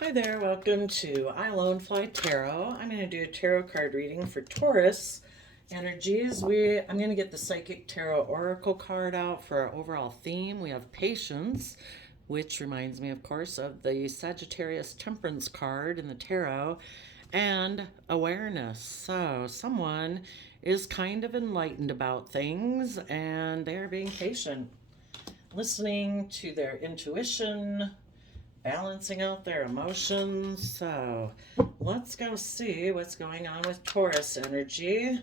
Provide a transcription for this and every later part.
Hi there, welcome to I Alone Fly Tarot. I'm going to do a tarot card reading for Taurus energies. I'm going to get the Psychic Tarot Oracle card out for our overall theme. We have patience, which reminds me, of course, of the Sagittarius Temperance card in the tarot, and awareness. So, someone is kind of enlightened about things and they're being patient, listening to their intuition, balancing out their emotions. So let's go see what's going on with Taurus energy.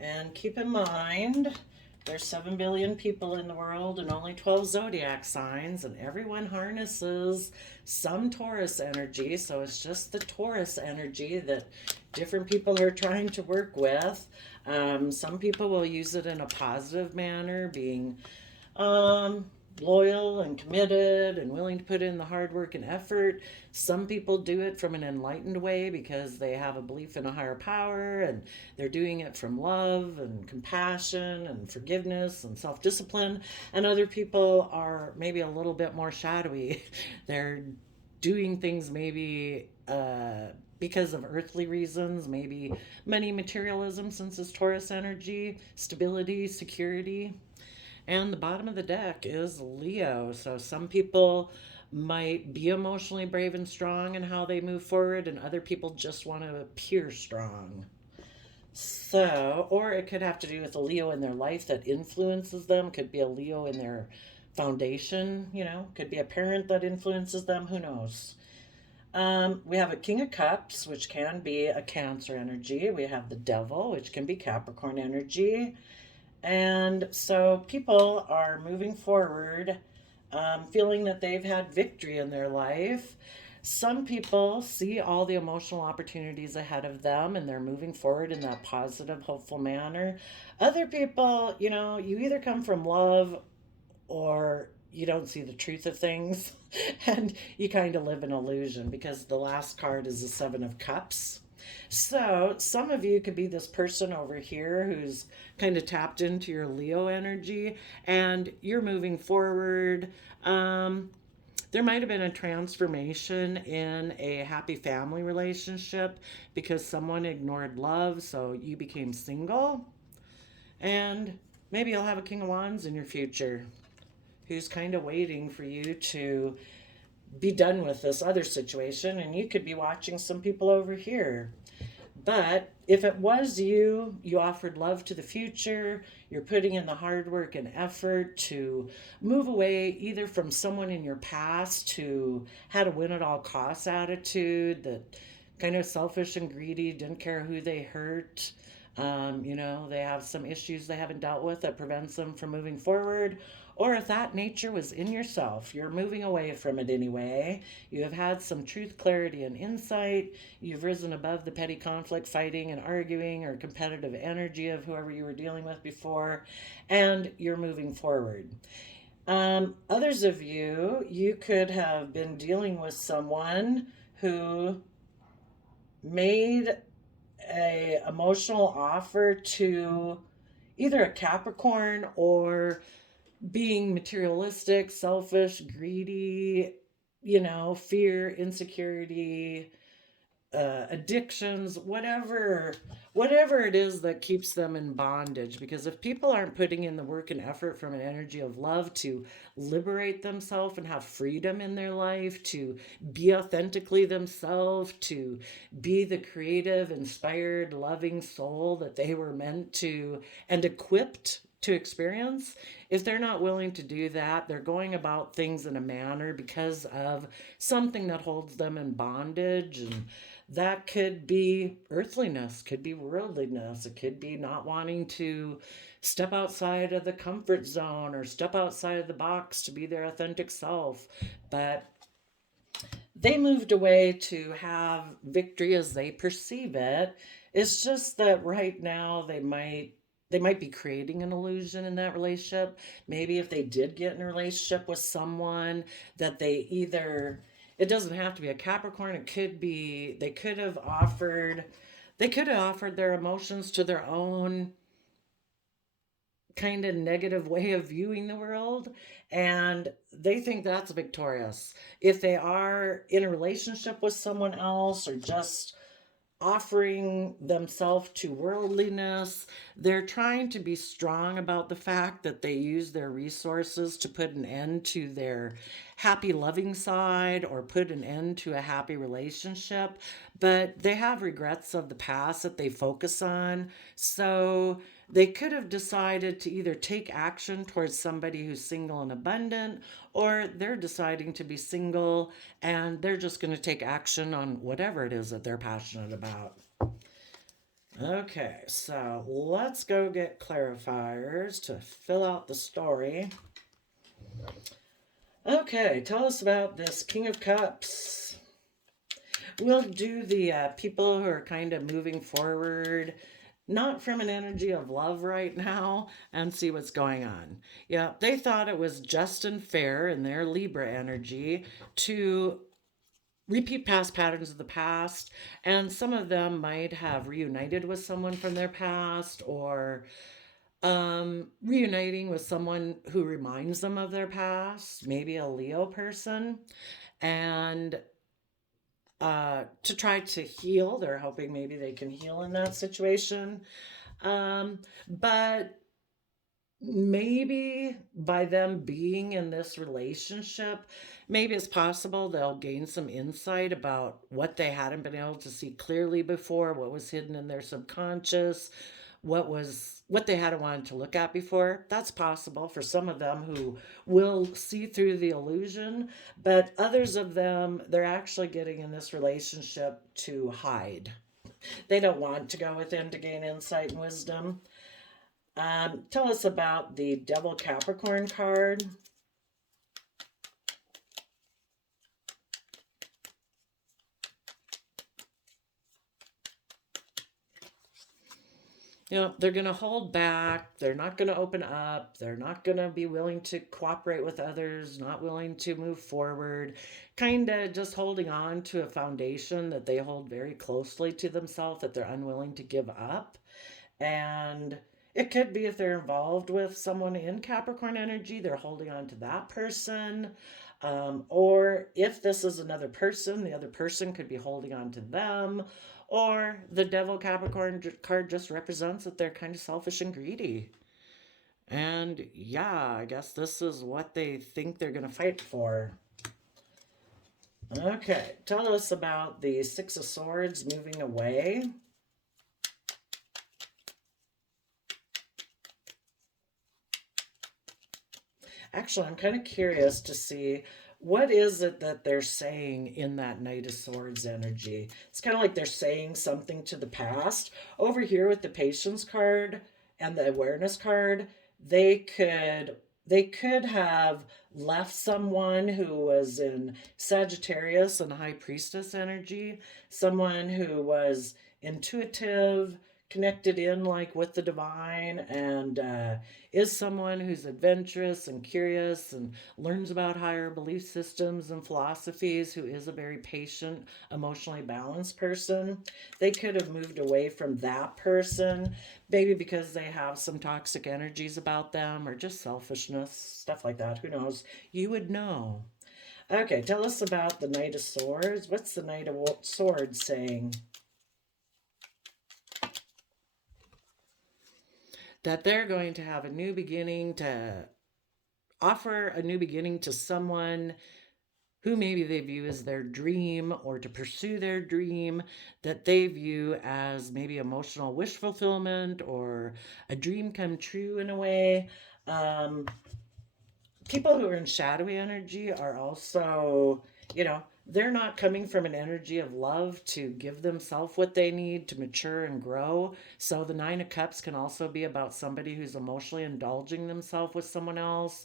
And keep in mind, there's 7 billion people in the world and only 12 zodiac signs, and everyone harnesses some Taurus energy. So it's just the Taurus energy that different people are trying to work with. Some people will use it in a positive manner, being um, loyal and committed and willing to put in the hard work and effort. Some people do it from an enlightened way because they have a belief in a higher power and they're doing it from love and compassion and forgiveness and self discipline. And other people are maybe a little bit more shadowy. They're doing things maybe because of earthly reasons, maybe money, materialism, since it's Taurus energy, stability, security. And the bottom of the deck is Leo. So some people might be emotionally brave and strong in how they move forward, and other people just want to appear strong. So, or it could have to do with a Leo in their life that influences them. Could be a Leo in their foundation, could be a parent that influences them. Who knows? We have a King of Cups, which can be a Cancer energy. We have the Devil, which can be Capricorn energy. And so people are moving forward, feeling that they've had victory in their life. Some people see all the emotional opportunities ahead of them and they're moving forward in that positive, hopeful manner. Other people, you either come from love or you don't see the truth of things and you kind of live in illusion because the last card is the Seven of Cups. So, some of you could be this person over here who's kind of tapped into your Leo energy and you're moving forward. There might have been a transformation in a happy family relationship because someone ignored love, so you became single. And maybe you'll have a King of Wands in your future who's kind of waiting for you to be done with this other situation, and you could be watching some people over here. But if it was you, you offered love to the future, you're putting in the hard work and effort to move away either from someone in your past who had a win at all costs attitude, that kind of selfish and greedy, didn't care who they hurt. They have some issues they haven't dealt with that prevents them from moving forward. Or if that nature was in yourself, you're moving away from it anyway. You have had some truth, clarity, and insight. You've risen above the petty conflict, fighting, and arguing, or competitive energy of whoever you were dealing with before, and you're moving forward. Others of you, you could have been dealing with someone who made a emotional offer to either a Capricorn or being materialistic, selfish, greedy, fear, insecurity, addictions, whatever it is that keeps them in bondage. Because if people aren't putting in the work and effort from an energy of love to liberate themselves and have freedom in their life, to be authentically themselves, to be the creative, inspired, loving soul that they were meant to and equipped to experience, if they're not willing to do that, they're going about things in a manner because of something that holds them in bondage. And that could be earthliness, could be worldliness, it could be not wanting to step outside of the comfort zone or step outside of the box to be their authentic self. But they moved away to have victory as they perceive it. It's just that right now they might be creating an illusion in that relationship. Maybe if they did get in a relationship with someone that it doesn't have to be a Capricorn, it could be they could have offered their emotions to their own kind of negative way of viewing the world, and they think that's victorious. If they are in a relationship with someone else or just offering themselves to worldliness, they're trying to be strong about the fact that they use their resources to put an end to their happy loving side or put an end to a happy relationship, but they have regrets of the past that they focus on. So they could have decided to either take action towards somebody who's single and abundant, or they're deciding to be single and they're just going to take action on whatever it is that they're passionate about. Okay, so let's go get clarifiers to fill out the story. Okay, tell us about this King of Cups. We'll do the people who are kind of moving forward, not from an energy of love right now, and see what's going on. Yeah, they thought it was just and fair in their Libra energy to repeat past patterns of the past, and some of them might have reunited with someone from their past, or reuniting with someone who reminds them of their past, maybe a Leo person, and to try to heal. They're hoping maybe they can heal in that situation. But maybe by them being in this relationship, maybe it's possible they'll gain some insight about what they hadn't been able to see clearly before, what was hidden in their subconscious, what they hadn't wanted to look at before. That's possible for some of them who will see through the illusion, but others of them, they're actually getting in this relationship to hide. They don't want to go within to gain insight and wisdom. Tell us about the Devil Capricorn card. They're going to hold back. They're not going to open up. They're not going to be willing to cooperate with others, not willing to move forward, kind of just holding on to a foundation that they hold very closely to themselves, that they're unwilling to give up. And it could be if they're involved with someone in Capricorn energy, they're holding on to that person. Or if this is another person, the other person could be holding on to them. Or the Devil Capricorn card just represents that they're kind of selfish and greedy. And yeah, I guess this is what they think they're going to fight for. Okay, tell us about the Six of Swords moving away. Actually, I'm kind of curious to see what is it that they're saying in that Knight of Swords energy. It's kind of like they're saying something to the past. Over here with the Patience card and the Awareness card, they could have left someone who was in Sagittarius and High Priestess energy, someone who was intuitive, connected in like with the divine, and is someone who's adventurous and curious and learns about higher belief systems and philosophies, who is a very patient, emotionally balanced person. They could have moved away from that person, maybe because they have some toxic energies about them or just selfishness, stuff like that. Who knows? You would know. Okay, tell us about the Knight of Swords. What's the Knight of Swords saying? That they're going to have a new beginning, to offer a new beginning to someone who maybe they view as their dream, or to pursue their dream that they view as maybe emotional wish fulfillment or a dream come true in a way. People who are in shadowy energy are also, they're not coming from an energy of love to give themselves what they need to mature and grow. So the Nine of Cups can also be about somebody who's emotionally indulging themselves with someone else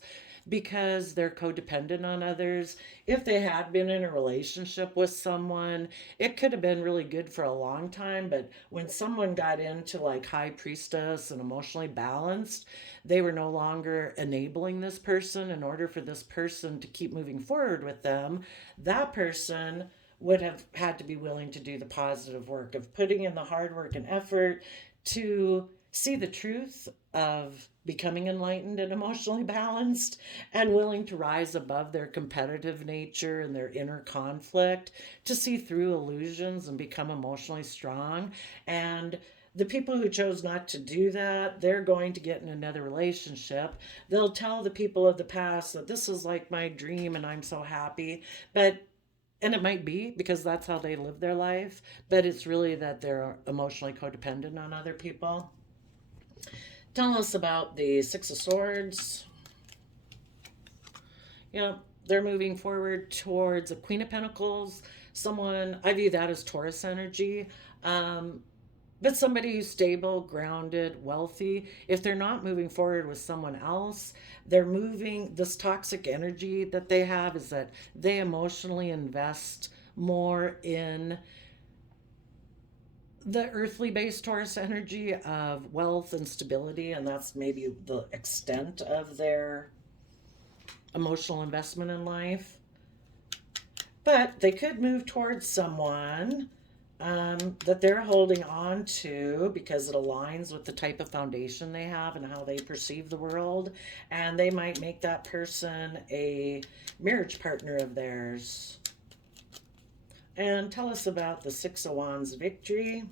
because they're codependent on others. If they had been in a relationship with someone, it could have been really good for a long time, but when someone got into like High Priestess and emotionally balanced, they were no longer enabling this person. In order for this person to keep moving forward with them, that person would have had to be willing to do the positive work of putting in the hard work and effort to see the truth of becoming enlightened and emotionally balanced and willing to rise above their competitive nature and their inner conflict to see through illusions and become emotionally strong. And the people who chose not to do that, they're going to get in another relationship. They'll tell the people of the past that this is like my dream and I'm so happy. But and it might be because that's how they live their life, but it's really that they're emotionally codependent on other people. Tell us about the Six of Swords. Yeah, they're moving forward towards a Queen of Pentacles. Someone, I view that as Taurus energy. Um, but somebody who's stable, grounded, wealthy. If they're not moving forward with someone else, they're moving. This toxic energy that they have is that they emotionally invest more in the earthly based Taurus energy of wealth and stability, and that's maybe the extent of their emotional investment in life. But they could move towards someone that they're holding on to because it aligns with the type of foundation they have and how they perceive the world. And they might make that person a marriage partner of theirs. And tell us about the Six of Wands victory.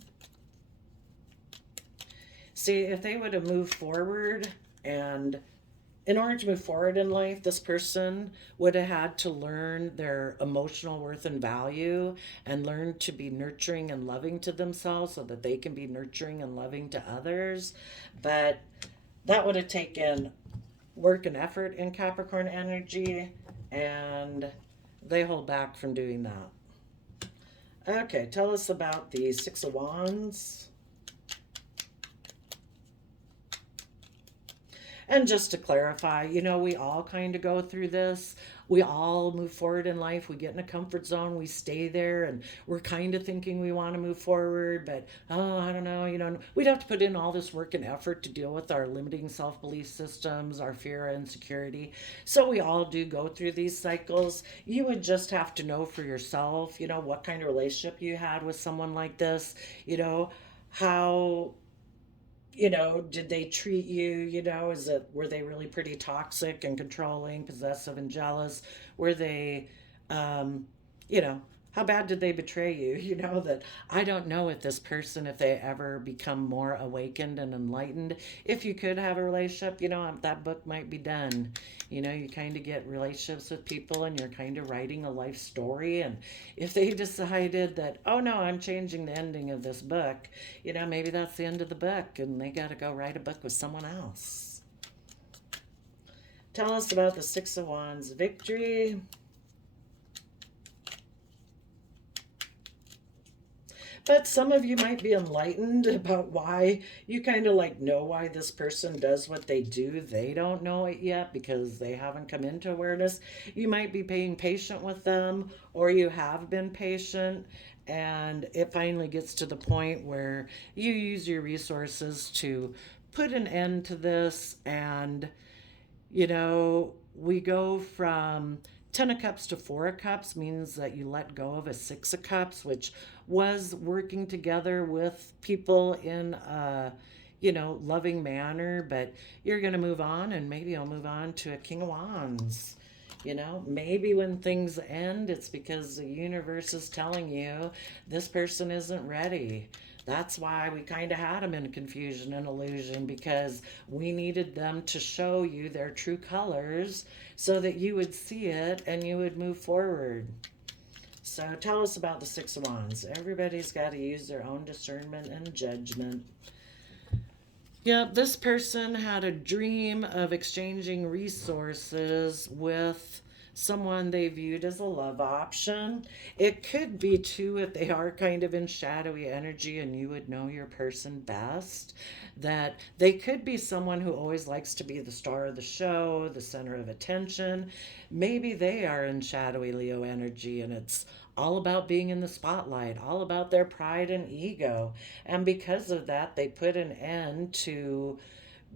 See, if they would have moved forward, and in order to move forward in life, this person would have had to learn their emotional worth and value and learn to be nurturing and loving to themselves so that they can be nurturing and loving to others. But that would have taken work and effort in Capricorn energy, and they hold back from doing that. Okay, tell us about the Six of Wands. And just to clarify, we all kind of go through this. We all move forward in life. We get in a comfort zone, we stay there, and we're kind of thinking we want to move forward, but oh, I don't know. We'd have to put in all this work and effort to deal with our limiting self belief systems, our fear and insecurity. So we all do go through these cycles. You would just have to know for yourself, what kind of relationship you had with someone like this, how did they treat you? Were they really pretty toxic and controlling, possessive and jealous? Were they, um, you know, how bad did they betray you? That I don't know if this person, if they ever become more awakened and enlightened, if you could have a relationship, that book might be done. You kind of get relationships with people and you're kind of writing a life story. And if they decided that, oh no, I'm changing the ending of this book, maybe that's the end of the book and they got to go write a book with someone else. Tell us about the Six of Wands victory. But some of you might be enlightened about why you kind of know why this person does what they do. They don't know it yet because they haven't come into awareness. You might be being patient with them, or you have been patient, and it finally gets to the point where you use your resources to put an end to this. And we go from Ten of Cups to Four of Cups means that you let go of a Six of Cups, which was working together with people in a, loving manner, but you're going to move on, and maybe you'll move on to a King of Wands. Maybe when things end, it's because the universe is telling you this person isn't ready. That's why we kind of had them in confusion and illusion, because we needed them to show you their true colors so that you would see it and you would move forward. So tell us about the Six of Wands. Everybody's got to use their own discernment and judgment. Yeah, this person had a dream of exchanging resources with someone they viewed as a love option. It could be too, if they are kind of in shadowy energy and you would know your person best, that they could be someone who always likes to be the star of the show, the center of attention. Maybe they are in shadowy Leo energy and it's all about being in the spotlight, all about their pride and ego. And because of that, they put an end to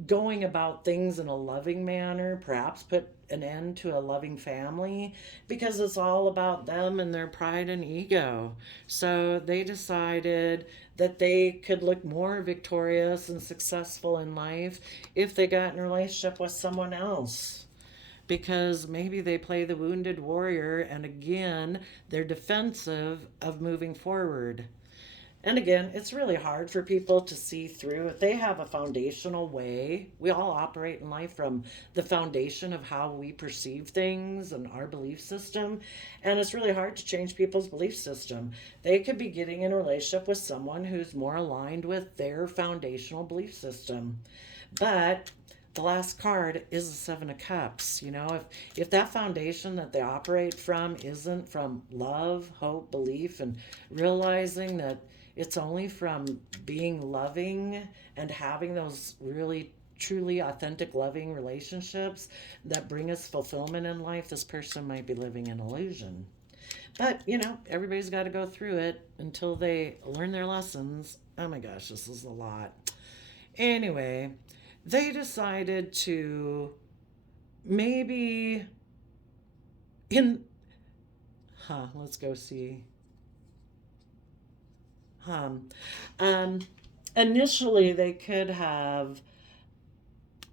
going about things in a loving manner, perhaps put an end to a loving family, because it's all about them and their pride and ego. So they decided that they could look more victorious and successful in life if they got in a relationship with someone else, because maybe they play the wounded warrior and again they're defensive of moving forward. And again, it's really hard for people to see through. If they have a foundational way, we all operate in life from the foundation of how we perceive things and our belief system. And it's really hard to change people's belief system. They could be getting in a relationship with someone who's more aligned with their foundational belief system. But the last card is the Seven of Cups. If that foundation that they operate from isn't from love, hope, belief, and realizing that it's only from being loving and having those really truly authentic loving relationships that bring us fulfillment in life, this person might be living an illusion. But everybody's got to go through it until they learn their lessons. Oh my gosh, this is a lot. Anyway, they decided to maybe in let's go see. Um, um, Initially, they could have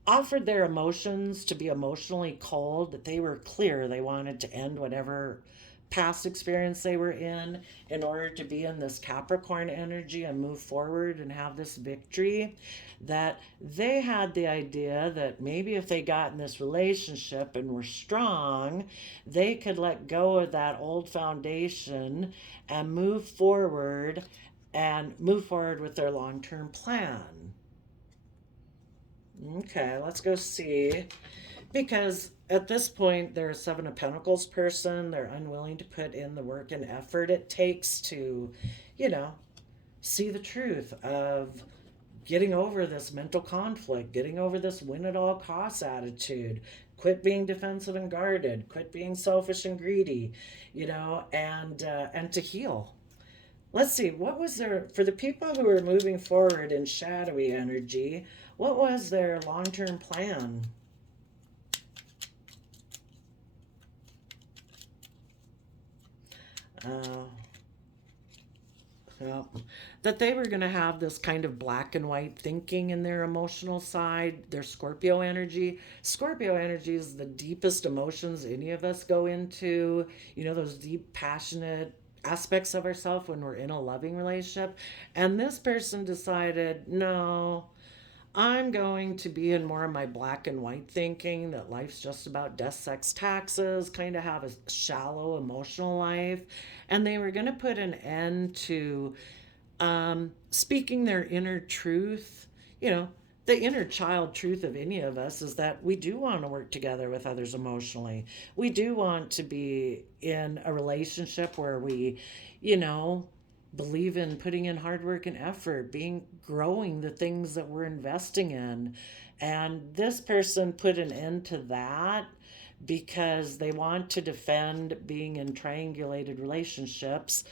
offered their emotions to be emotionally cold, that they were clear they wanted to end whatever past experience they were in order to be in this Capricorn energy and move forward and have this victory. That they had the idea that maybe if they got in this relationship and were strong, they could let go of that old foundation and move forward with their long-term plan. Okay, let's go see. Because at this point, they're a Seven of Pentacles person. They're unwilling to put in the work and effort it takes to, you know, see the truth of getting over this mental conflict, getting over this win at all costs attitude, quit being defensive and guarded, quit being selfish and greedy, and to heal. Let's see, what was there for the people who were moving forward in shadowy energy? What was their long term plan? Uh, yeah, that they were going to have this kind of black and white thinking in their emotional side, their Scorpio energy. Scorpio energy is the deepest emotions any of us go into, those deep, passionate aspects of ourselves when we're in a loving relationship. And this person decided, no, I'm going to be in more of my black and white thinking, that life's just about death, sex, taxes, kind of have a shallow emotional life. And they were going to put an end to speaking their inner truth. The inner child truth of any of us is that we do want to work together with others emotionally. We do want to be in a relationship where we, you know, believe in putting in hard work and effort, being growing the things that we're investing in. And this person put an end to that because they want to defend being in triangulated relationships,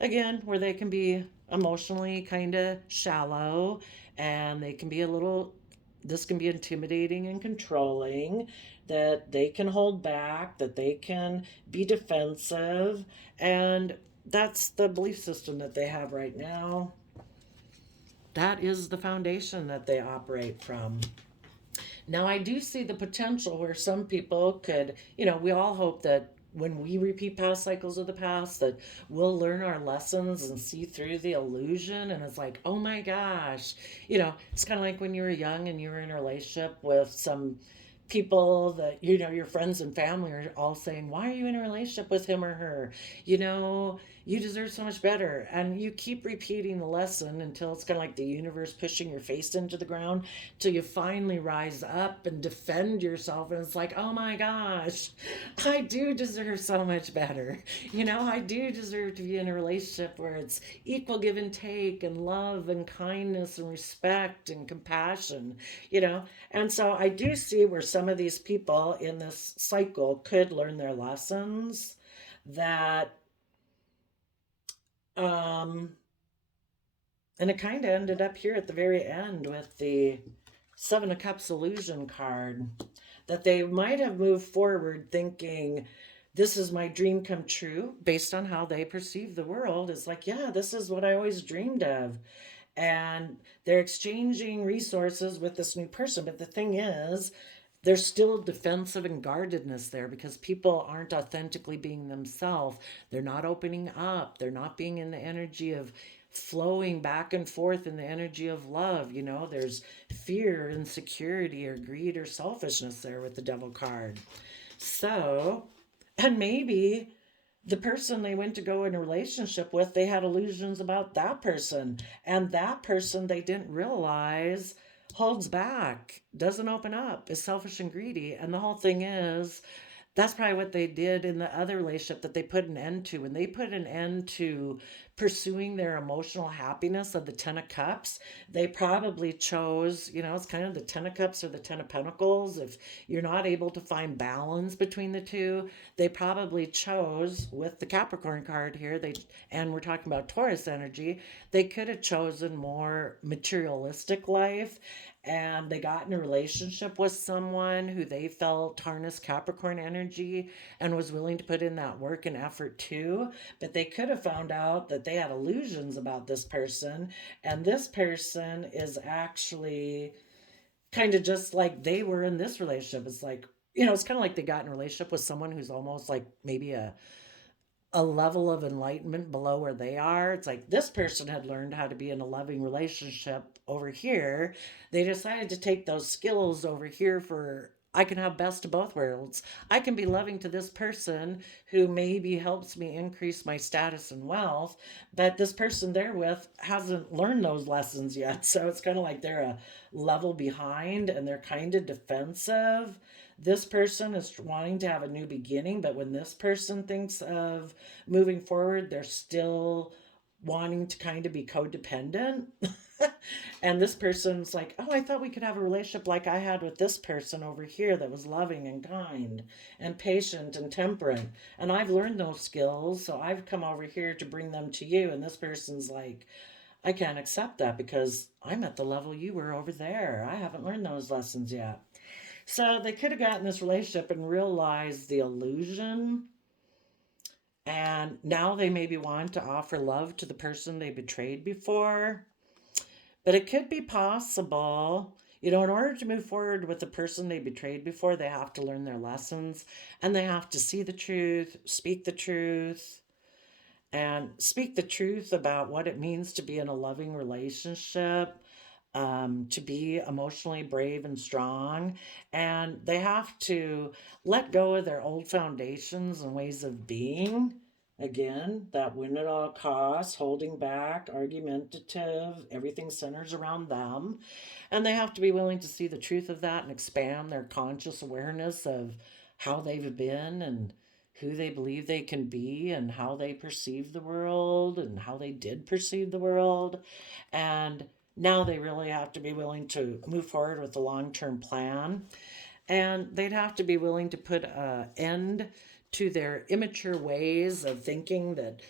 again, where they can be emotionally kind of shallow and they can be this can be intimidating and controlling, that they can hold back, that they can be defensive. And that's the belief system that they have right now. That is the foundation that they operate from. Now, I do see the potential where some people could, we all hope that when we repeat past cycles of the past, that we'll learn our lessons and see through the illusion. And it's like, oh my gosh, it's kind of like when you were young and you were in a relationship with some people that your friends and family are all saying, why are you in a relationship with him or her, you deserve so much better. And you keep repeating the lesson until it's kind of like the universe pushing your face into the ground, till you finally rise up and defend yourself. And it's like, oh my gosh, I do deserve so much better. I do deserve to be in a relationship where it's equal give and take and love and kindness and respect and compassion. And so I do see where some of these people in this cycle could learn their lessons, that and it kind of ended up here at the very end with the Seven of Cups illusion card, that they might have moved forward thinking, this is my dream come true based on how they perceive the world. It's like, yeah, this is what I always dreamed of. And they're exchanging resources with this new person. But the thing is, there's still defensive and guardedness there because people aren't authentically being themselves. They're not opening up. They're not being in the energy of flowing back and forth in the energy of love. You know, there's fear, insecurity, or greed or selfishness there with the devil card. So, and maybe the person they went to go in a relationship with, they had illusions about that person. And that person they didn't realize holds back, doesn't open up, is selfish and greedy. And the whole thing is, that's probably what they did in the other relationship that they put an end to. When they put an end to pursuing their emotional happiness of the Ten of Cups, they probably chose, you know, it's kind of the Ten of Cups or the Ten of Pentacles. If you're not able to find balance between the two, they probably chose with the Capricorn card here, and we're talking about Taurus energy, they could have chosen more materialistic life, and they got in a relationship with someone who they felt harnessed Capricorn energy and was willing to put in that work and effort too. But they could have found out that they had illusions about this person, and this person is actually kind of just like they were in this relationship. It's like, you know, it's kind of like they got in a relationship with someone who's almost like maybe a level of enlightenment below where they are. It's like this person had learned how to be in a loving relationship over here. They decided to take those skills over here for, I can have best of both worlds. I can be loving to this person who maybe helps me increase my status and wealth, but this person they're with hasn't learned those lessons yet. So it's kind of like they're a level behind and they're kind of defensive. This person is wanting to have a new beginning, but when this person thinks of moving forward, they're still wanting to kind of be codependent. And this person's like, oh, I thought we could have a relationship like I had with this person over here that was loving and kind and patient and temperate. And I've learned those skills, so I've come over here to bring them to you. And this person's like, I can't accept that because I'm at the level you were over there. I haven't learned those lessons yet. So they could have gotten this relationship and realized the illusion. And now they maybe want to offer love to the person they betrayed before. But it could be possible, you know, in order to move forward with the person they betrayed before, they have to learn their lessons and they have to see the truth, and speak the truth about what it means to be in a loving relationship, to be emotionally brave and strong. And they have to let go of their old foundations and ways of being. Again, that win at all costs, holding back, argumentative, everything centers around them. And they have to be willing to see the truth of that and expand their conscious awareness of how they've been and who they believe they can be and how they perceive the world and how they did perceive the world. And now they really have to be willing to move forward with a long-term plan. And they'd have to be willing to put an end to their immature ways of thinking that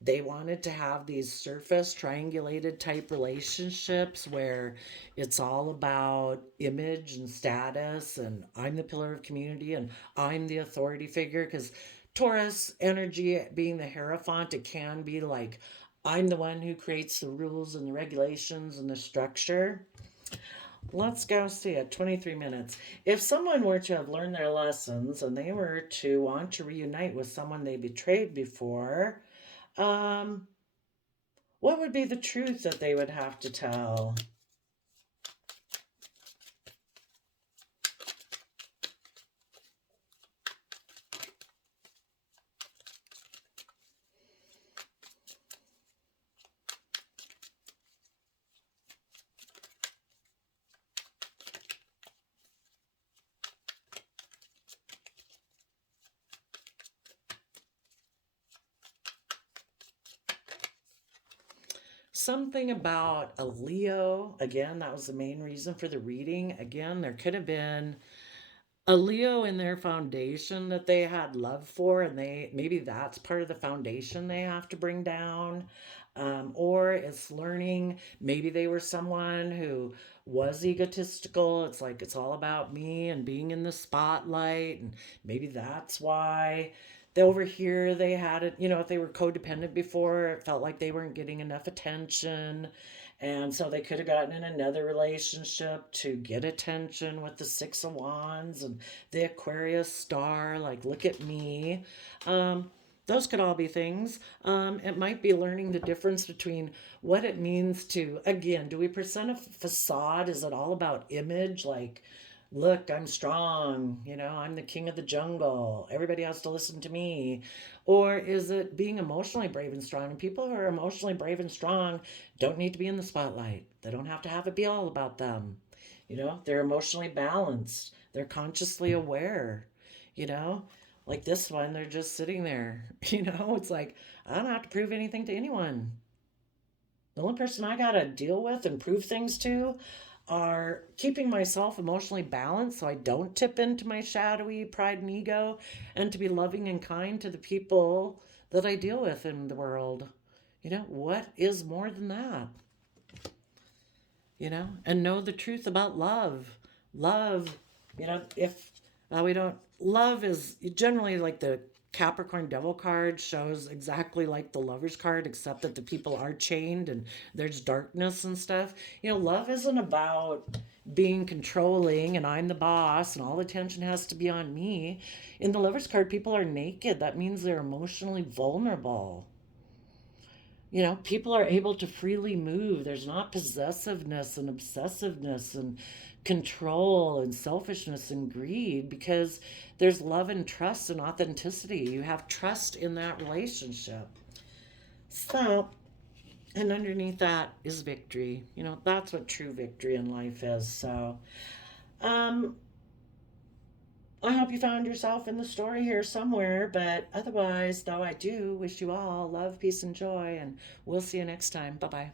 they wanted to have these surface triangulated type relationships where it's all about image and status and I'm the pillar of community and I'm the authority figure. Because Taurus energy being the Hierophant, it can be like I'm the one who creates the rules and the regulations and the structure. Let's go see it. 23 minutes. If someone were to have learned their lessons and they were to want to reunite with someone they betrayed before, um, what would be the truth that they would have to tell? Something about a Leo. Again, that was the main reason for the reading. Again, there could have been a Leo in their foundation that they had love for, and they maybe that's part of the foundation they have to bring down. Or it's learning, maybe they were someone who was egotistical. It's like it's all about me and being in the spotlight, and maybe that's why they over here they had it, if they were codependent before, it felt like they weren't getting enough attention, and so they could have gotten in another relationship to get attention with the Six of Wands and the Aquarius star, like, look at me. Those could all be things. It might be learning the difference between what it means to, again, do we present a facade? Is it all about image? Like, look, I'm strong, I'm the king of the jungle. Everybody has to listen to me. Or is it being emotionally brave and strong? And people who are emotionally brave and strong don't need to be in the spotlight. They don't have to have it be all about them. They're emotionally balanced, they're consciously aware, you know? Like this one, they're just sitting there, It's like, I don't have to prove anything to anyone. The only person I got to deal with and prove things to are keeping myself emotionally balanced so I don't tip into my shadowy pride and ego, and to be loving and kind to the people that I deal with in the world. What is more than that? And know the truth about love. Love, if we don't, love is generally like the Capricorn Devil card shows exactly like the Lover's card, except that the people are chained and there's darkness and stuff. Love isn't about being controlling and I'm the boss and all the attention has to be on me. In the Lover's card, people are naked. That means they're emotionally vulnerable. People are able to freely move. There's not possessiveness and obsessiveness and control and selfishness and greed, because there's love and trust and authenticity. You have trust in that relationship. So, and underneath that is victory. That's what true victory in life is. So, um, I hope you found yourself in the story here somewhere, but otherwise, though, I do wish you all love, peace, and joy, and we'll see you next time. Bye bye.